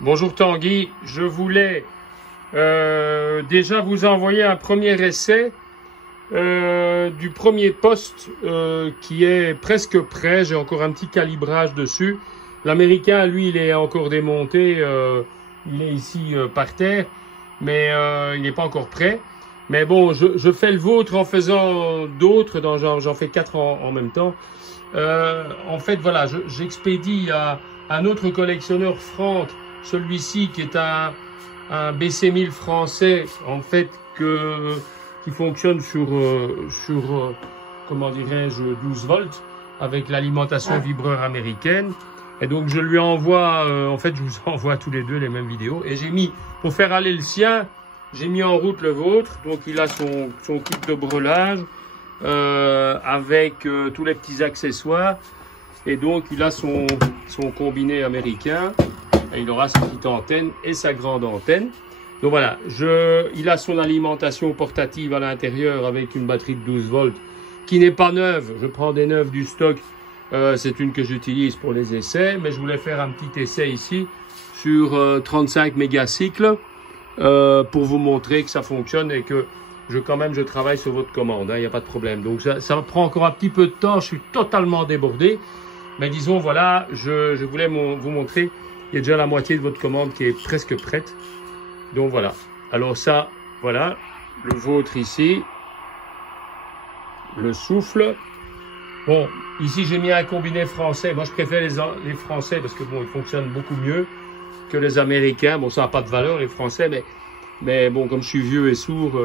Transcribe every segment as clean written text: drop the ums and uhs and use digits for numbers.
Bonjour Tanguy, je voulais déjà vous envoyer un premier essai du premier poste qui est presque prêt. J'ai encore un petit calibrage dessus. L'américain, lui, il est encore démonté, il est ici par terre, mais il n'est pas encore prêt. Mais bon, je fais le vôtre en faisant d'autres, j'en fais 4 en même temps. En fait, voilà, j'expédie à un autre collectionneur, Franck, celui-ci qui est un BC1000 français, en fait, qui fonctionne sur comment dirais-je, 12 volts, avec l'alimentation vibreur américaine. Et donc, je lui envoie, en fait, je vous envoie tous les deux les mêmes vidéos. Et j'ai mis, pour faire aller le sien, j'ai mis en route le vôtre. Donc, il a son kit de breulage avec tous les petits accessoires. Et donc, il a son combiné américain. Et il aura sa petite antenne et sa grande antenne. Donc voilà, il a son alimentation portative à l'intérieur avec une batterie de 12 volts qui n'est pas neuve. Je prends des neuves du stock. C'est une que j'utilise pour les essais. Mais je voulais faire un petit essai ici sur 35 mégacycles pour vous montrer que ça fonctionne et que quand même je travaille sur votre commande. Il n'y a pas de problème. Donc ça prend encore un petit peu de temps. Je suis totalement débordé. Mais disons, voilà, je voulais vous montrer. Il y a déjà la moitié de votre commande qui est presque prête. Donc voilà. Alors ça, voilà. Le vôtre ici. Le souffle. Bon, ici j'ai mis un combiné français. Moi je préfère les français parce que bon, ils fonctionnent beaucoup mieux que les américains. Bon, ça n'a pas de valeur les français, mais bon, comme je suis vieux et sourd,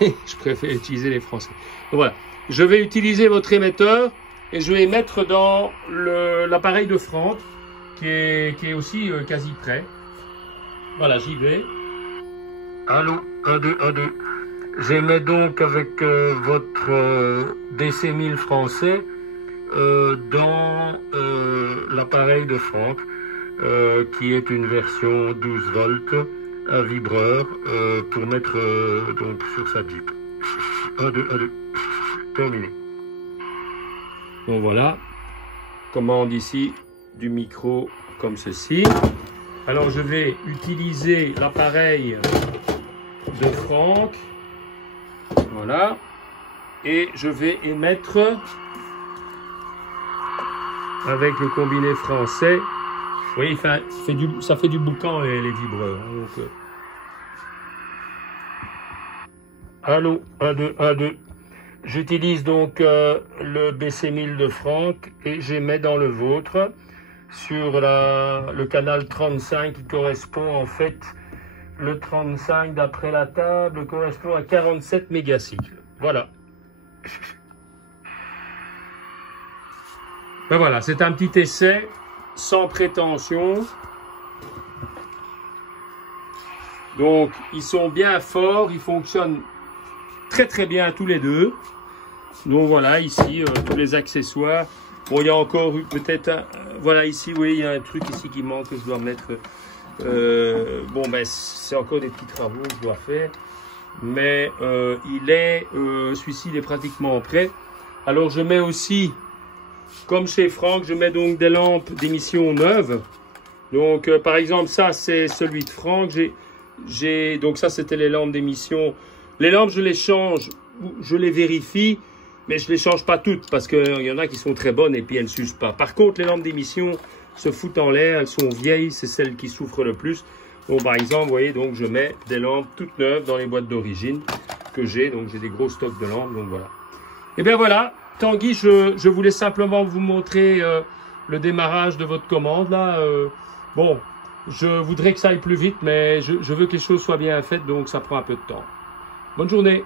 je préfère utiliser les français. Donc voilà. Je vais utiliser votre émetteur et je vais mettre dans l'appareil de Franck qui est aussi quasi prêt. Voilà, j'y vais. Allô, 1, 2, 1, 2. J'émets donc avec votre DC1000 français dans l'appareil de Franck qui est une version 12 volts, un vibreur pour mettre donc sur sa Jeep. 1, 2, 1, 2. Terminé. Donc voilà, commande ici du micro comme ceci. Alors je vais utiliser l'appareil de Franck, voilà, et je vais émettre avec le combiné français. Vous voyez, ça fait du boucan les vibreurs. Donc, allô, 1, 2, 1, 2. J'utilise donc le BC1000 de Franck et j'émets dans le vôtre sur le canal 35 qui correspond en fait, le 35 d'après la table correspond à 47 mégacycles. Voilà. Ben voilà, c'est un petit essai sans prétention. Donc ils sont bien forts, ils fonctionnent très très bien tous les deux. Donc voilà, ici tous les accessoires. Bon, il y a encore peut-être voilà, ici, oui, il y a un truc ici qui manque que je dois mettre. Bon, ben, c'est encore des petits travaux que je dois faire. Mais celui-ci, il est pratiquement prêt. Alors, je mets aussi, comme chez Franck, je mets donc des lampes d'émission neuves. Donc, par exemple, ça, c'est celui de Franck. Donc, ça, c'était les lampes d'émission. Les lampes, je les change, je les vérifie. Mais je ne les change pas toutes parce qu'il y en a qui sont très bonnes et puis elles ne s'usent pas. Par contre, les lampes d'émission se foutent en l'air, elles sont vieilles, c'est celles qui souffrent le plus. Donc, par exemple, vous voyez, donc je mets des lampes toutes neuves dans les boîtes d'origine que j'ai. Donc, j'ai des gros stocks de lampes, donc voilà. Et bien voilà, Tanguy, je voulais simplement vous montrer le démarrage de votre commande là. Bon, je voudrais que ça aille plus vite, mais je veux que les choses soient bien faites, donc ça prend un peu de temps. Bonne journée.